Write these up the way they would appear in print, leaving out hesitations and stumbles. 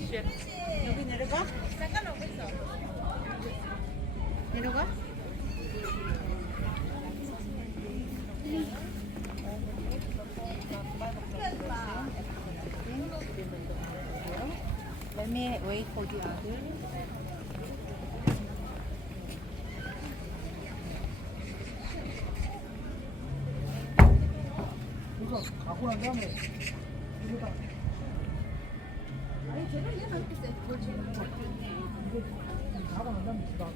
여기 내려가? 내려가? Let me wait for the other. 이거 갖고 난 다음에 이거다. 아니 제가 얘 넣겠어요. 그걸 지금 이거 갖고 난 다음에 다 다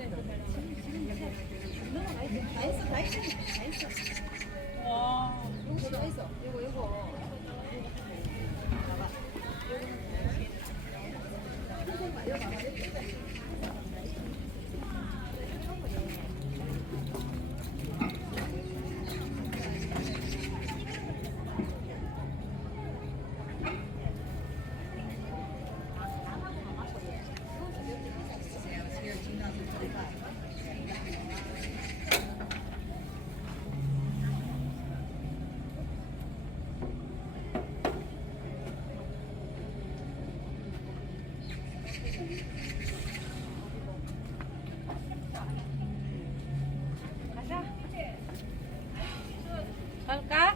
했어, 다 했어, 다 했어. 와, 이거 다 했어. 이거. 봐봐. 이거 봐봐. Halka?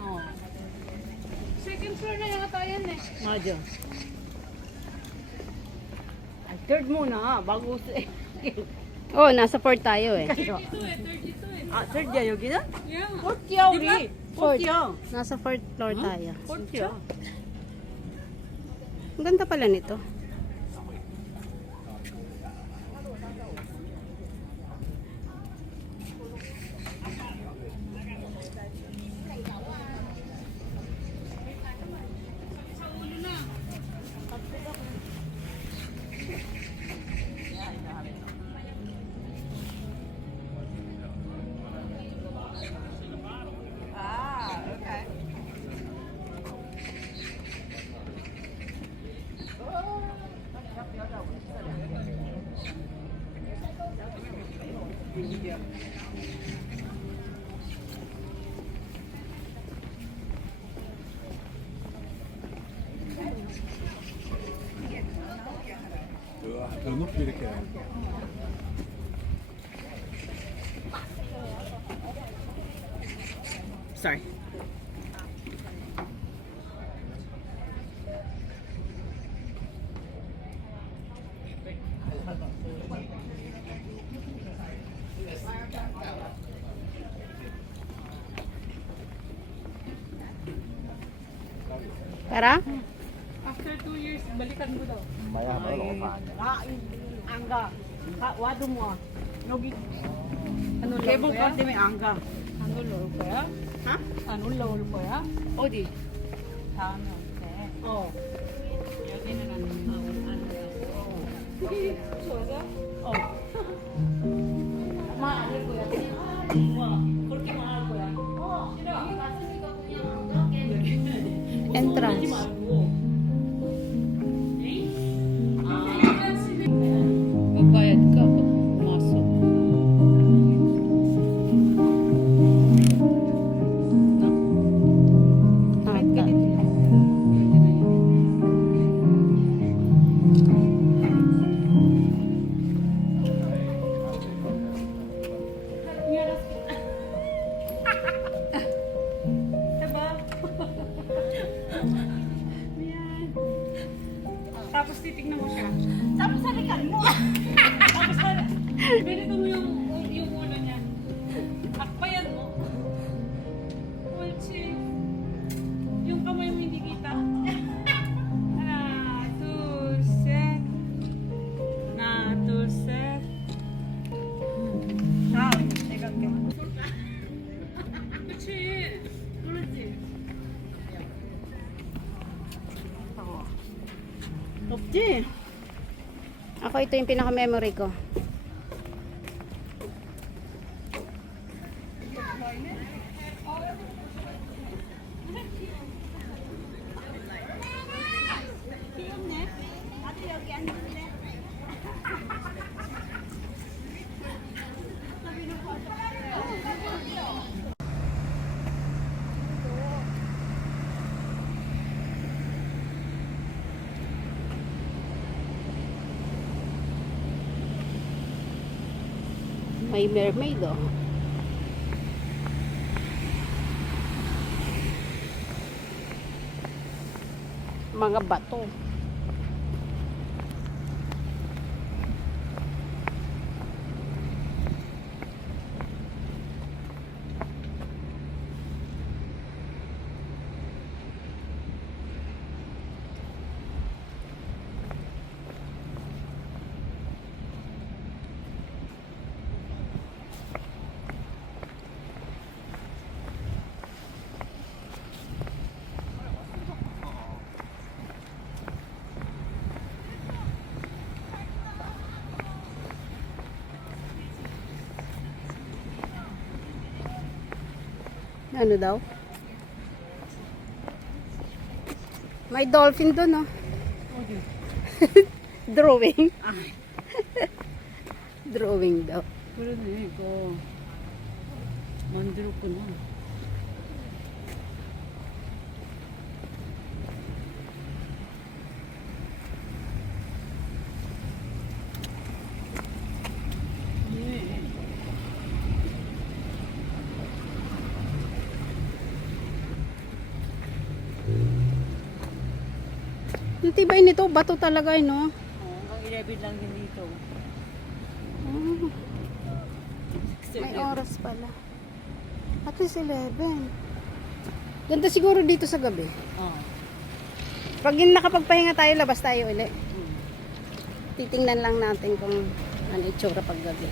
Oh. Second floor na yata yan eh. Medyo. Third muna ha, bago Oh, nasa 4 tayo eh. 32 eh. 아, third ya 여기는? Yeah. fourth야 우리. fourth야. Nasa 4th floor tayo. fourth야. Ang ganda pala nito. 더 높이 이렇게. Sorry. Tara? After 2 years, balikan mo daw. 마야 뭘 오파. angga. Wado mo. 여기 Ano 개봉 갈 때문에 angga. 안 올라올 거야? 하? 안 올라올 거야? 어디? 다음에 올 때. 어. 여기는 안 올라오고. 좋아서? 어. 말할 거야. 와, 그렇게만 할 거야. Entrance. Magbayad ka pag pumasok. Ata. Diba? Tapos titignan mo siya. Tapos halikan mo. Tapos ganito mo yung ulo niya. Akbayan mo. 옳지. Yung kamay mo hindi kita. Ha나, 둘, 셋. 하나, 둘, 셋. 다음 내가 할게. 그치. 그러지. 없지? Ako ito yung pinaka-memory ko. 나도 여기 앉을래. May mermaid, oh. Mga bato. Ano daw? May dolphin doon, oh. Drawing. Drawing daw. 그러네, 이거. 만들었구나. Yung tibay nito, bato talaga, eh, no? Hanggang 11 lang din dito. Oh, may oras pala. At least 11. Ganda siguro dito sa gabi. Oh. Pag nakapagpahinga tayo, labas tayo ulit. Titingnan lang natin kung ano itsura pag gabi.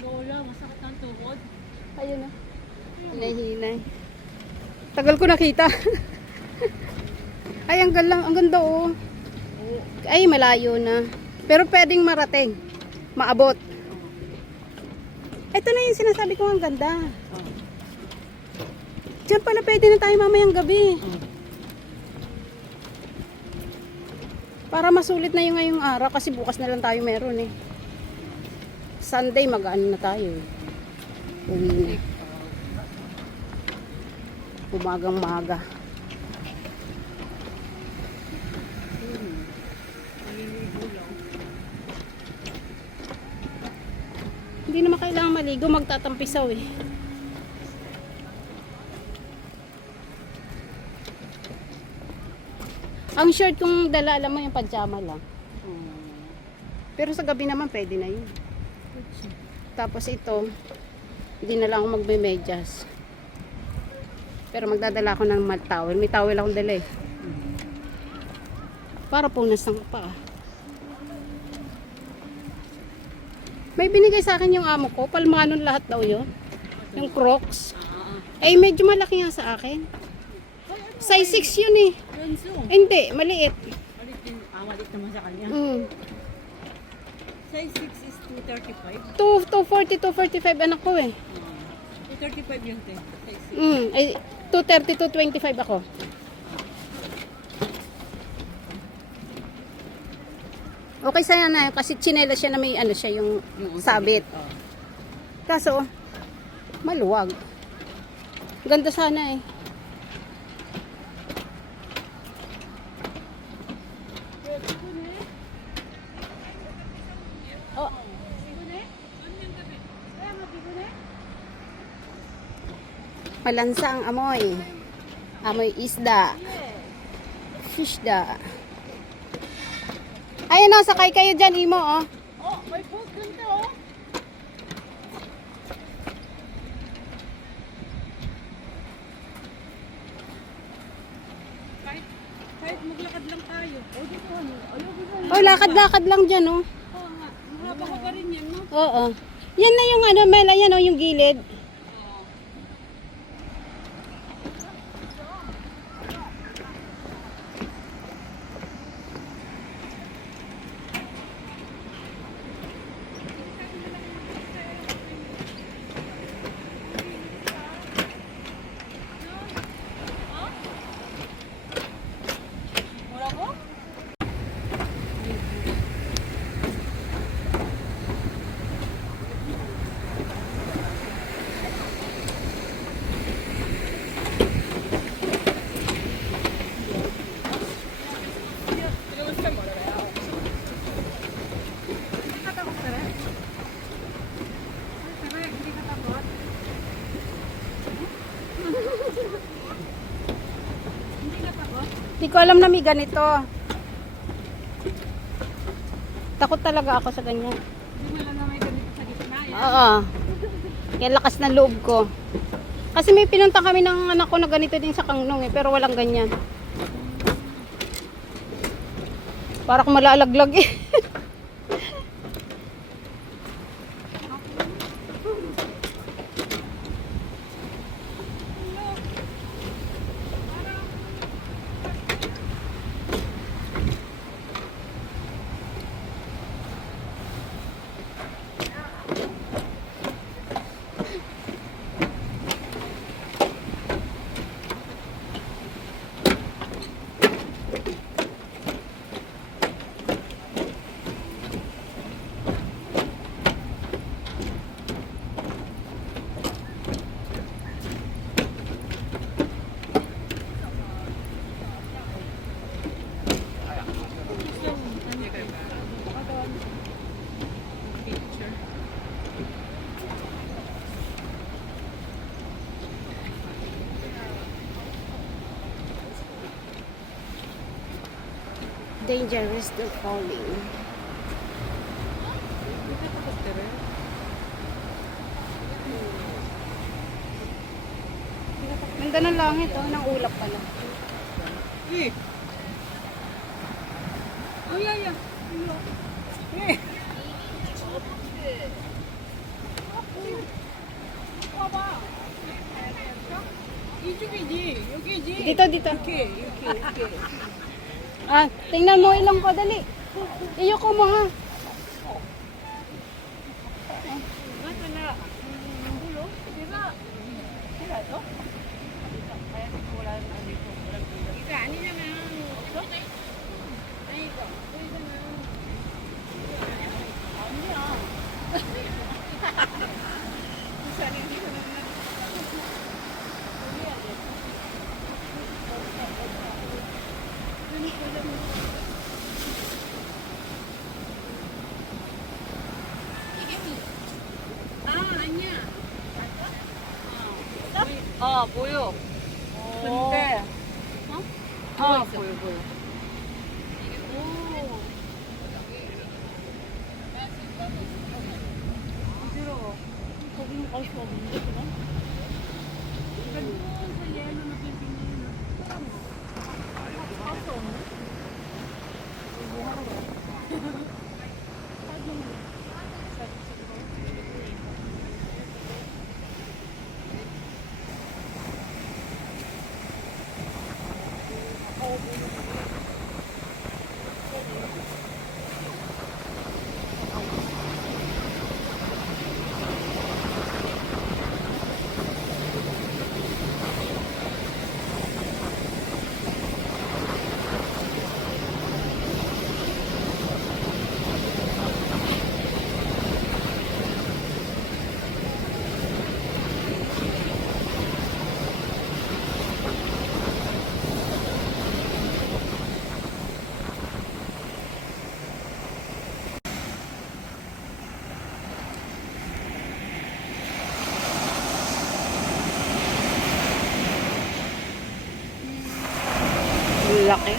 Lola, masakit ng tuhod. Ayun, oh. Hinay-hinay. Tagal ko nakita. Ay, ang ganda, oh. Ay, malayo na. Pero pwedeng marating. Maabot. Ito na yung sinasabi ko, ang ganda. Diyan pala pwede na tayo mamayang gabi. Para masulit na yung ngayong araw kasi bukas na lang tayo meron, eh. Sunday mag-ano na tayo, eh. Uwi na. Umagang maga. Hindi naman kailangan maligo, magtatampisaw, eh. Ang short kung dala, alam mo yung pajama lang. Pero sa gabi naman pwede na yun. Tapos ito, hindi na lang ako magme-medyas. Pero magdadala ako ng mat towel. May towel akong dala, eh. Para punas ng paa. May binigay sa akin yung amo ko. Palmanon lahat daw yun. Yung Crocs. Eh, medyo malaki nga sa akin. Size 6 yun, eh. Ganso. Hindi, maliit. Malit din. Malit naman sa kanya. Size 6 is 235. 240, 245 anak ko, eh. 235 yung te. Size 6. Ay, 230, 225 ako. Okay sana na yun kasi chinela siya na may ano siya yung sabit. Kaso, maluwag. Ganda sana, eh. Oh. Malansa ang amoy. Amoy isda. Fishda. Ayun na, sakay kayo dyan, Imo, oh. Oh, may boat dun to, oh. Kahit maglakad lang tayo. Oh, dito, ano? Ayaw, Oh, lakad-lakad lang dyan, oh. Oo nga. Mahaba ka pa rin yan, no? Oo. Yan na yung ano, Mela, yan, oh, yung gilid. alam na may ganito. Takot talaga ako sa ganyan. Hindi mo lang na may ganito sa gitna. Oo. Kaya lakas ng loob ko. Kasi may pinunta kami ng anak ko na ganito din sa Kangnong eh, pero walang ganyan. Para kung malalaglag eh. Picture. Dangerous to falling. Ganda ng langit oh, ng ulap pala. Eh. Oh, yeah, yeah. Eh. 봐봐. 이쪽이지. 여기지. Dito, dito. 이렇게. Ah, tingnan mo ilang ko, dali. Iyoko mo ha. 이거 아니냐면 없어? 아니 이거 보이잖아. 아 아니야. 보여. 근데 보여, 보여. 부드러워. 거기는 갈수 없는데 그냥? 그래서 얘는 갈수 없네? 뭐 하는 거야? Laki.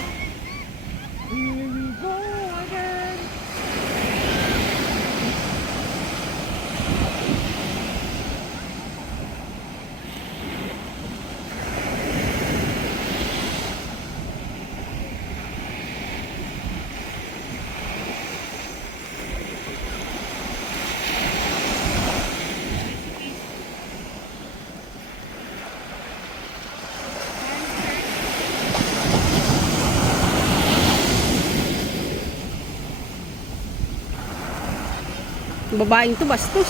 Babaeng to bastos.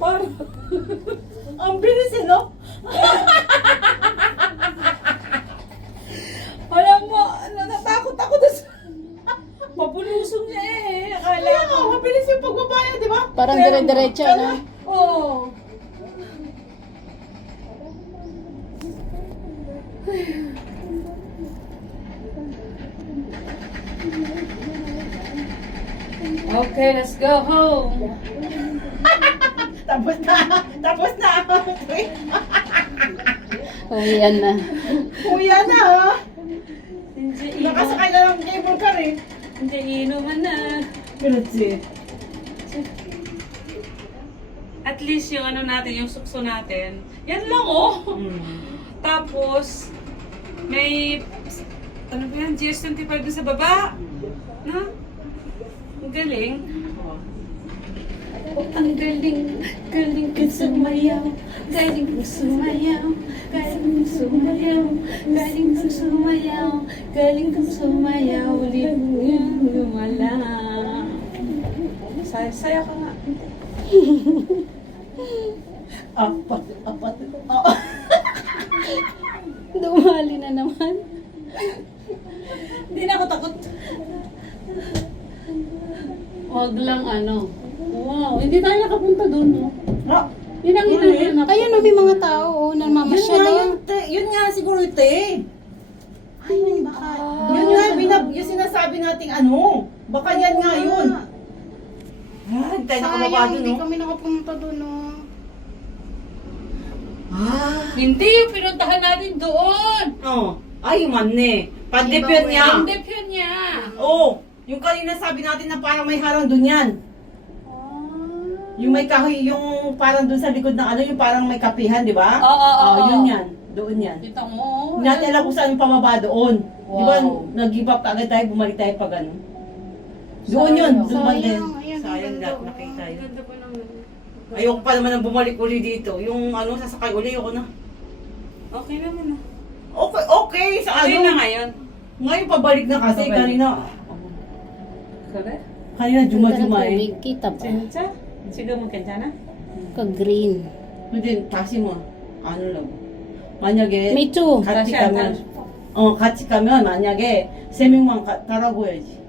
Parang, ang bilis eh, no? Alam mo, natakot ako doon sa... Mabulusong niya eh. Akala ko, mabilis yung pagbabaya, di ba? Parang dire-diretso, no? Oo. Okay, let's go home. Tapos na. Oh, yan na. Kuya na, ha? Nakasakay na ng cable car eh. Hindi, inuman na. Pinatsi. At least yung ano natin, yung sukso natin. Yan lang oh. Tapos, may, ano ba yan, GS25 doon sa baba. Na? Ang galing. Ang galing, galing kang sumayaw, galing kang sumayaw, galing kang sumayaw, galing kang sumayaw, galing kang sumayaw, lumala. Saya ka nga. Apat. Dumali na naman. Hindi na ako takot. Huwag lang ano. Wow, hindi tayo nakapunta doon, no? Yun ang Ulit? hinahanap. Ayun, may mga tao, oh, namamasyal na yan. Yun nga siguro ito eh. Ayun, baka. Yun nga, yung sinasabi nating ano. Baka yan nga yun. Yan, tayo nakababa Sayang, dun, hindi no? kami nakapunta doon, no. Hindi, yung pinuntahan natin doon. Oh. Ay, manne. Pandip yun niya. Hindi yun niya. Oo. Yung kanina sabi natin na parang may harang dun yan. Yung may kahoy, yung parang dun sa likod ng ano, yung parang may kapihan, di ba? Oo. Yun yan. Doon yan. Kita mo. Hindi natin alam kung saan yung pababa doon. Di ba, Wow. nag-give up ka agad tayo, bumalik tayo pa gano'n. Doon yun, doon Sayang, banda. ayan, ang Sayang ganda, lahat oh. nakita yun. Ganda pa naman. Ayoko pa naman ang bumalik uli dito. Yung ano, sasakay uli, ayoko na. Okay naman na. Okay, sa Okay ano. na ngayon. Ngayon pabalik na kasi, Pabalik. kanina, Correct? kanina juma-juma eh. Tubig, kita pa. Sinsa? Sigaw mo kanya na? Ka-green. Hindi, kasi mo, ano lang. 만약에 Me too. 같이 다시 안 가면 같이 가면 만약에 세 명만 타라고 해야지.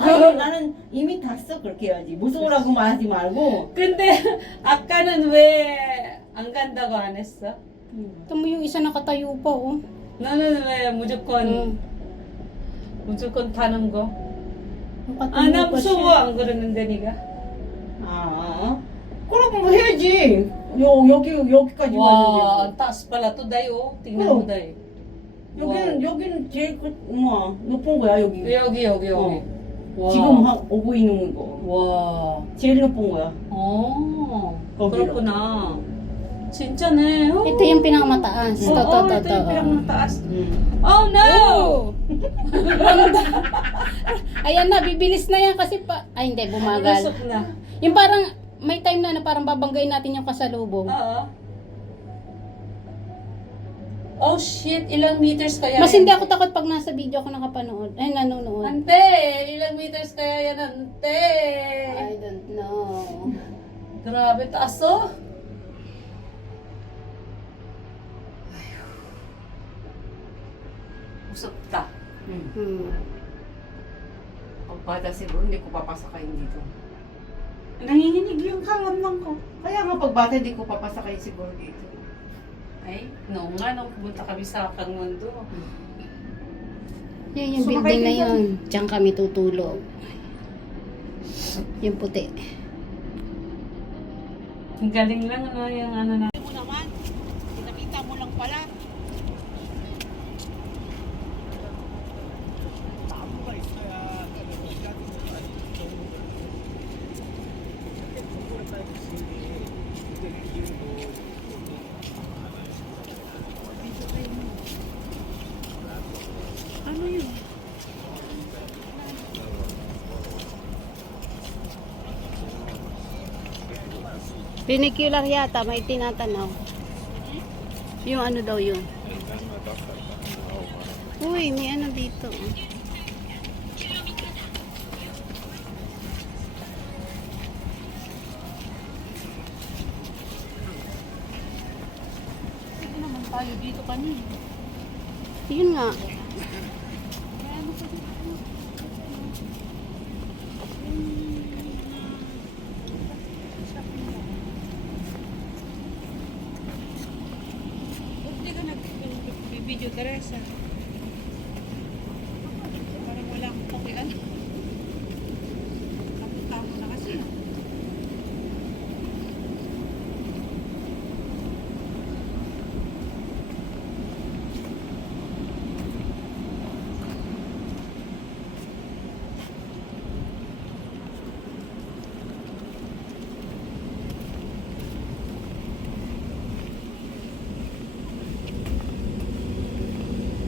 아니, 나는 이미 탔어 그렇게 해야지. 무서우라고 말하지 말고. 근데 아까는 왜 안 간다고 안 했어? Ito mo yung isa nakatayo pa, oh. 너는 왜 무조건 무조건 타는 거? Nakatayo 아, 나 pa 무서워 siya. 안 그러는데 네가? 그럼 뭐 해야지. 여기까지 와, 왔는데. ang taas pala to dayo. Tingnan mo Oh. dayo. 여기는 제일 높은 거야 여기. 여기. 와. 지금 오고 있는 거. 와. 제일 높은 거야. 거기로. 그렇구나. 진짜네. 오. Ito yung pinakamataas. Oo, Ito. ito yung pinakamataas. 응. Oh no! Ayan na, bibilis na yan kasi pa... Ay, hindi, bumagal. Lusok na. Yung parang, may time na parang babanggain natin yung kasalubong. Oo. Oh shit, ilang meters kaya Mas yan? hindi ako takot pag nasa video ako nakapanood. Ay, nanonood. Ante, ilang meters kaya yan, ante? I don't know. Grabe, taas oh. Usap Pag bata siguro hindi ko papasakayin dito. Nanginginig yung kalamnan ko. Kaya nga pag bata hindi ko papasakayin siguro dito. Ay, noong nga, nung pumunta kami sa Kangmundo. Yan, yung Sumakay building na ka yun. Diyan kami tutulog. Yung puti. Ang galing lang, ano, yung ano na. Funicular yata, may tinatanaw. Yung ano daw yun. Uy, may ano dito. tayo dito kanina. Yun nga. Hindi ka nag-video, Teresa. Parang wala akong pakian. Napunta mo na kasi.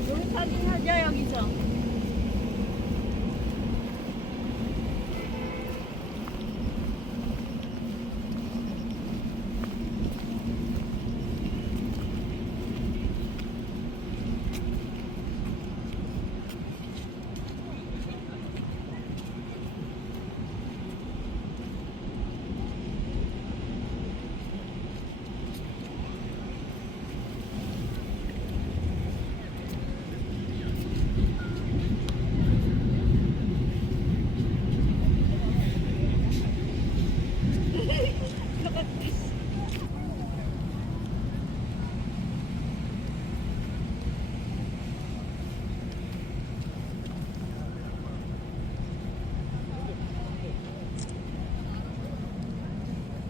여기 사진 하자 여기서.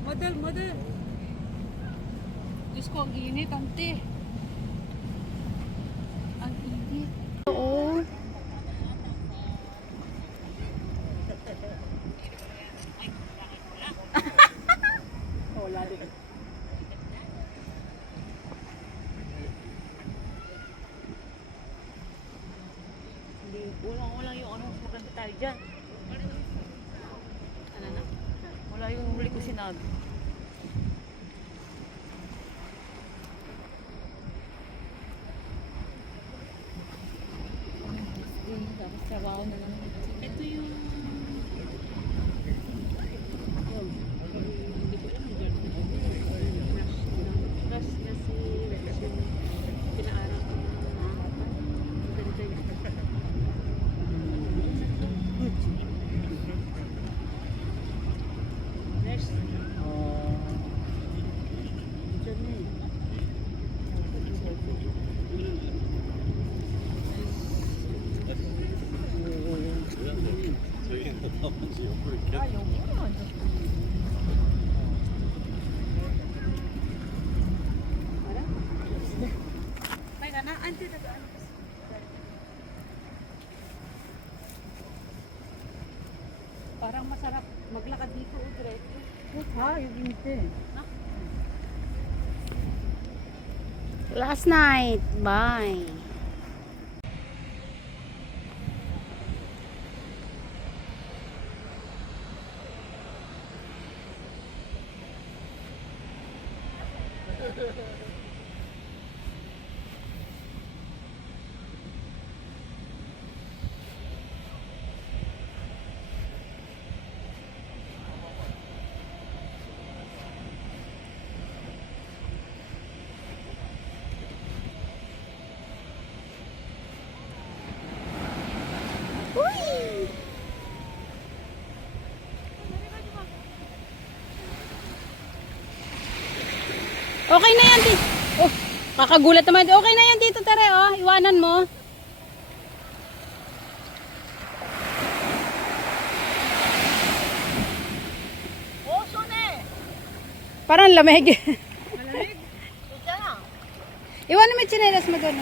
Model, model. Diyos ko, ang init, ante. Ang init. Oo. Wala din. Hindi, walang yung anong maganda tayo dyan. Ano na? Wala yung huli ko sinabi. Tapos trabaho na lang. Ito yung... Rush kasi pinaaral ko ganda yun. Next. Diyan na eh. May ka na, ante nagaan. Parang masarap maglakad dito, diretso. Ha, yung inte. Last night. Bye. Okay na yan, Tito. Oh, kakagulat naman. Okay na yan, Tito Tere, oh. Iwanan mo. Oso na eh! Parang lamig. Malamig? Diyan na. Iwanan mo yung tsinelas mo doon.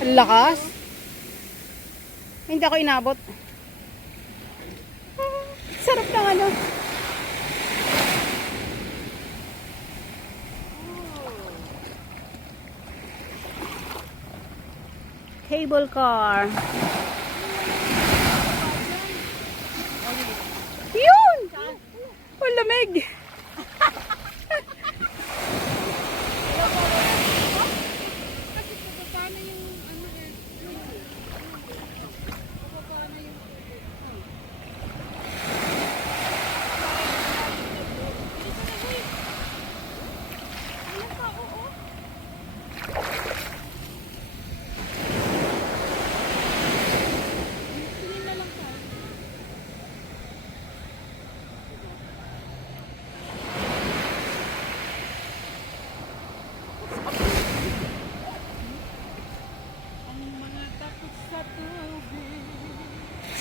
Ang lakas. Hindi ako inabot. Sarap ng ano. Cable car. Yun! Ang lamig.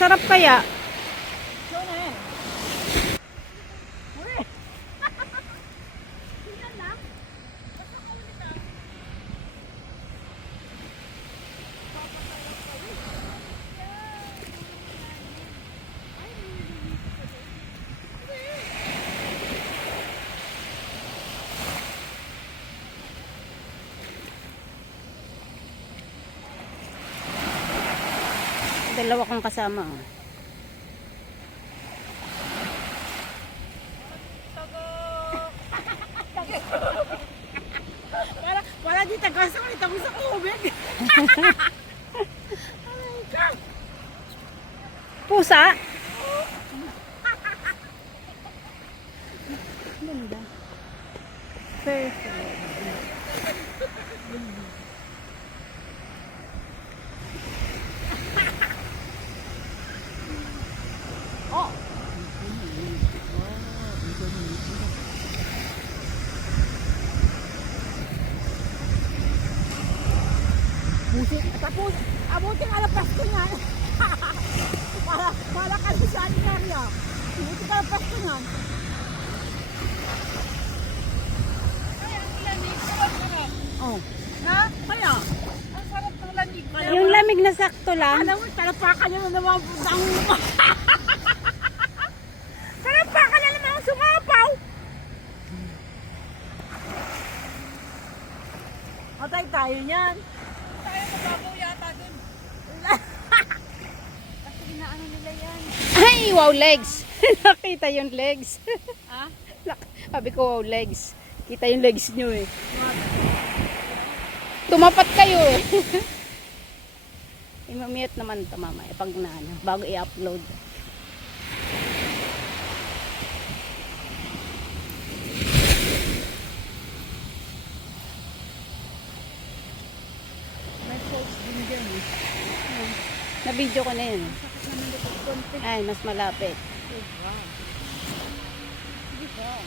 Masarap kaya? Dalawa kong kasama. Oh. Wala di tagasa ko ito sa tubig. Pusa? Ganda. Perfect. Tapos, abutin ka na pasto niyan. Para ka sa saan niya. Abutin ka na pasto niyan. Oh. Na? Kaya? Ang sarap ng lamig. Yung lamig na sakto lang. Alam mo, talapakan niya na naman ang... Talapakan niya naman ang sumapaw. Atay tayo niyan. Tayo mababaw yata dun. Kasi ginaano nila yan. Ay, wow legs. Nakita yung legs. Ha? Sabi ko wow legs. Kita yung legs nyo eh. Tumapat kayo eh. I-mute naman ito mamaya pag naano, bago i-upload. May post din dyan eh. Na-video ko na yun. Sakit naman dito konti. Ay, mas malapit. Sige ba?